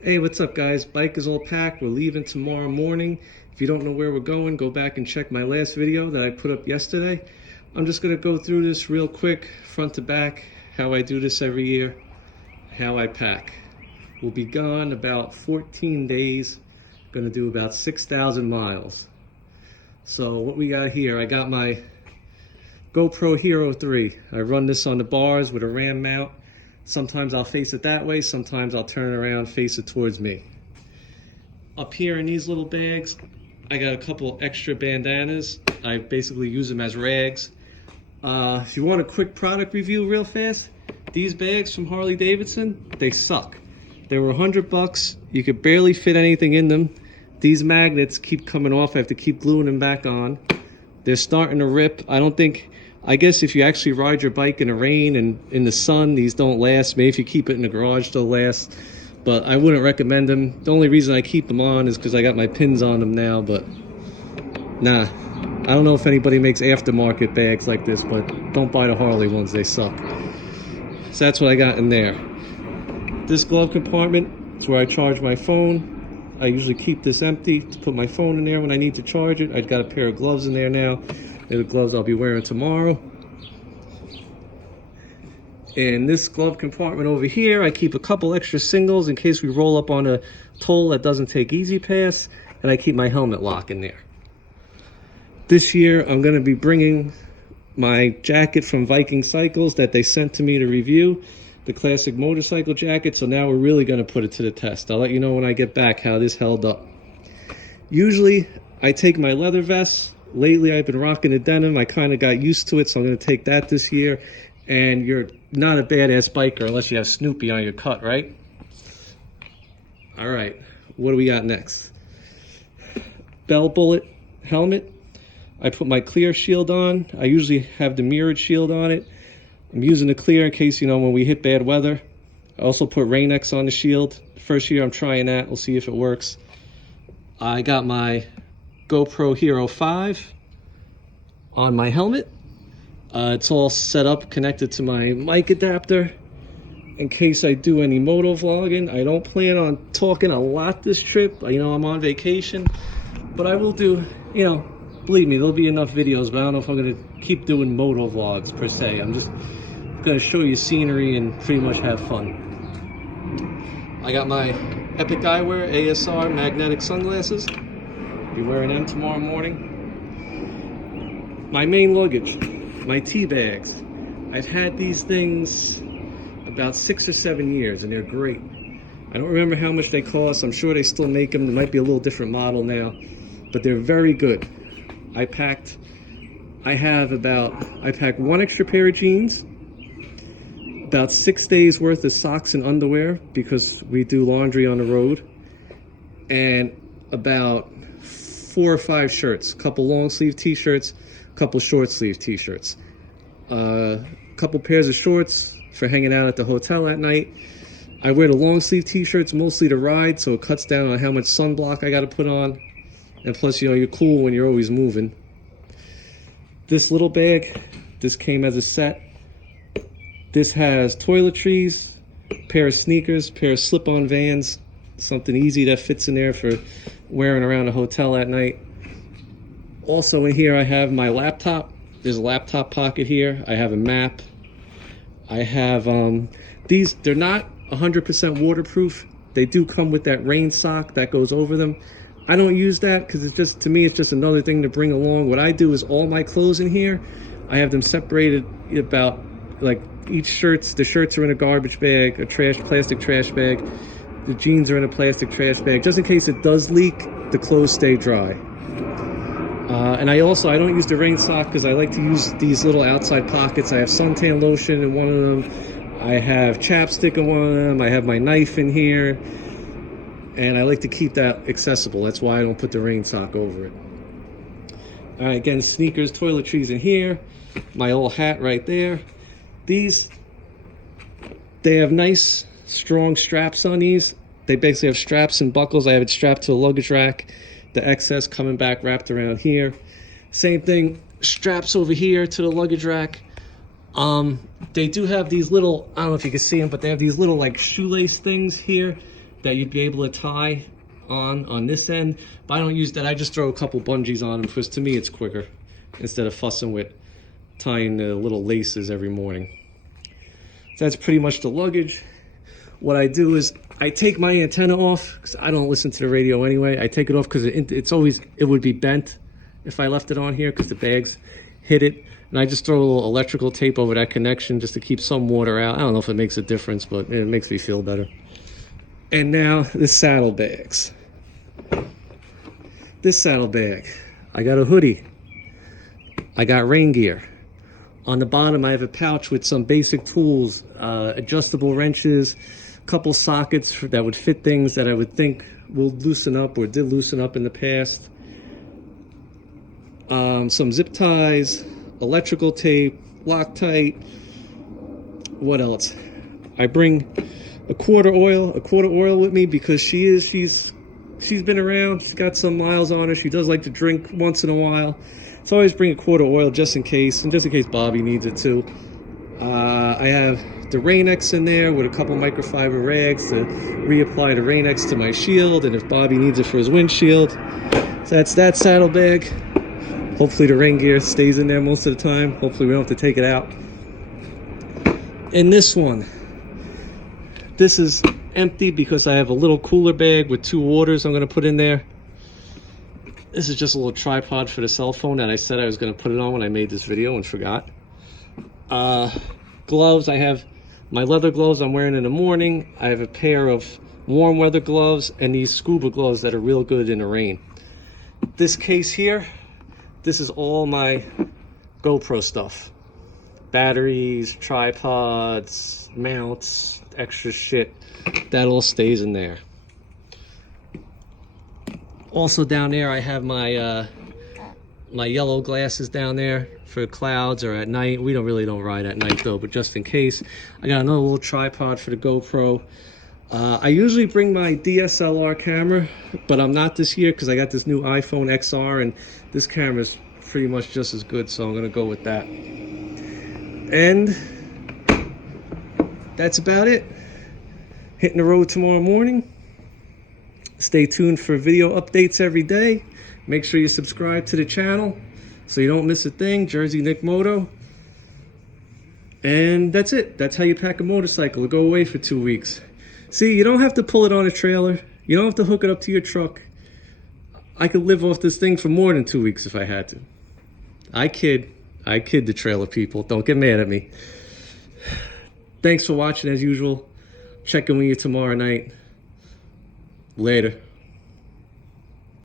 Hey, what's up guys? Bike is all packed. We're leaving tomorrow morning. If you don't know where we're going, go back and check my last video that I put up yesterday. I'm just gonna go through this real quick, front to back, how I do this every year, how I pack. We'll be gone about 14 days. Gonna do about 6,000 miles. So what we got here, I got my GoPro Hero 3. I run this on the bars with a RAM mount. Sometimes I'll face it that way, sometimes I'll turn it around, face it towards me. Up here in these little bags, I got a couple extra bandanas. I basically use them as rags. If you want a quick product review real fast, these bags from Harley Davidson, they suck. They were $100. You could barely fit anything in them. These magnets keep coming off. I have to keep gluing them back on. They're starting to rip. I guess if you actually ride your bike in the rain and in the sun, these don't last. Maybe if you keep it in the garage, they'll last. But I wouldn't recommend them. The only reason I keep them on is because I got my pins on them now. But nah, I don't know if anybody makes aftermarket bags like this, but don't buy the Harley ones. They suck. So that's what I got in there. This glove compartment is where I charge my phone. I usually keep this empty to put my phone in there when I need to charge it. I've got a pair of gloves in there now. They're the gloves I'll be wearing tomorrow. In this glove compartment over here, I keep a couple extra singles in case we roll up on a toll that doesn't take Easy Pass, and I keep my helmet lock in there. This year, I'm going to be bringing my jacket from Viking Cycles that they sent to me to review, the classic motorcycle jacket, so now we're really going to put it to the test. I'll let you know when I get back how this held up. Usually, I take my leather vest. Lately, I've been rocking the denim. I kind of got used to it, so I'm going to take that this year. And you're not a badass biker unless you have Snoopy on your cut, right? All right, what do we got next? Bell bullet helmet. I put my clear shield on. I usually have the mirrored shield on it. I'm using the clear in case, when we hit bad weather. I also put Rain-X on the shield. The first year I'm trying that. We'll see if it works. I got my GoPro Hero 5 on my helmet. It's all set up, connected to my mic adapter in case I do any moto vlogging. I don't plan on talking a lot this trip. I'm on vacation, but I will do, believe me, there'll be enough videos, but I don't know if I'm going to keep doing moto vlogs per se. I'm just going to show you scenery and pretty much have fun. I got my Epic Eyewear ASR magnetic sunglasses. Be wearing them tomorrow morning. My main luggage, my tea bags. I've had these things about 6 or 7 years and they're great. I don't remember how much they cost. I'm sure they still make them. There might be a little different model now, but they're very good. I packed one extra pair of jeans, about 6 days worth of socks and underwear because we do laundry on the road, and about 4 or 5 shirts, a couple long sleeve t-shirts, a couple short sleeve t-shirts, a couple pairs of shorts for hanging out at the hotel at night. I wear the long sleeve t-shirts mostly to ride, so it cuts down on how much sunblock I got to put on, and plus you're cool when you're always moving. This little bag, this came as a set. This has toiletries, pair of sneakers, pair of slip-on Vans, something easy that fits in there for wearing around a hotel at night. Also in here I have my laptop. There's a laptop pocket here. I have a map. I have these, they're not 100% waterproof. They do come with that rain sock that goes over them. I don't use that because to me it's just another thing to bring along. What I do is all my clothes in here, I have them separated about like the shirts are in a garbage bag, a plastic trash bag. The jeans are in a plastic trash bag. Just in case it does leak, the clothes stay dry. And I don't use the rain sock because I like to use these little outside pockets. I have suntan lotion in one of them. I have chapstick in one of them. I have my knife in here. And I like to keep that accessible. That's why I don't put the rain sock over it. All right, again, sneakers, toiletries in here. My old hat right there. They have nice, strong straps on these. They basically have straps and buckles. I have it strapped to a luggage rack. The excess coming back wrapped around here. Same thing, straps over here to the luggage rack. They do have these little, I don't know if you can see them, but they have these little like shoelace things here that you'd be able to tie on this end, but I don't use that. I just throw a couple bungees on them because to me it's quicker instead of fussing with tying the little laces every morning. So that's pretty much the luggage. What I do is I take my antenna off because I don't listen to the radio anyway. I take it off because it would be bent if I left it on here because the bags hit it. And I just throw a little electrical tape over that connection just to keep some water out. I don't know if it makes a difference, but it makes me feel better. And now the saddlebags. This saddlebag, I got a hoodie. I got rain gear. On the bottom, I have a pouch with some basic tools, adjustable wrenches, a couple sockets that would fit things that I would think will loosen up or did loosen up in the past. Some zip ties, electrical tape, Loctite. What else? I bring a quart of oil with me because she's been around. She's got some miles on her. She does like to drink once in a while. So I always bring a quart of oil just in case, and just in case Bobby needs it too. I have the Rain-X in there with a couple microfiber rags to reapply the Rain-X to my shield, and if Bobby needs it for his windshield. So that's that saddlebag. Hopefully the rain gear stays in there most of the time. Hopefully we don't have to take it out. And this one, this is empty because I have a little cooler bag with 2 waters I'm going to put in there. This is just a little tripod for the cell phone that I said I was going to put it on when I made this video and forgot. Gloves, I have my leather gloves I'm wearing in the morning. I have a pair of warm weather gloves and these scuba gloves that are real good in the rain. This case here, this is all my GoPro stuff. Batteries, tripods, mounts, extra shit. That all stays in there. Also down there I have my my yellow glasses down there for clouds or at night. We don't ride at night though, but just in case. I got another little tripod for the GoPro. I usually bring my DSLR camera, but I'm not this year because I got this new iPhone XR and this camera is pretty much just as good, so I'm gonna go with that. And that's about it. Hitting the road tomorrow morning. Stay tuned for video updates every day. Make sure you subscribe to the channel so you don't miss a thing. Jersey Nick Moto. And that's it. That's how you pack a motorcycle to go away for 2 weeks. See, you don't have to pull it on a trailer. You don't have to hook it up to your truck. I could live off this thing for more than 2 weeks if I had to. I kid the trailer people. Don't get mad at me. Thanks for watching as usual. Check in with you tomorrow night. Later.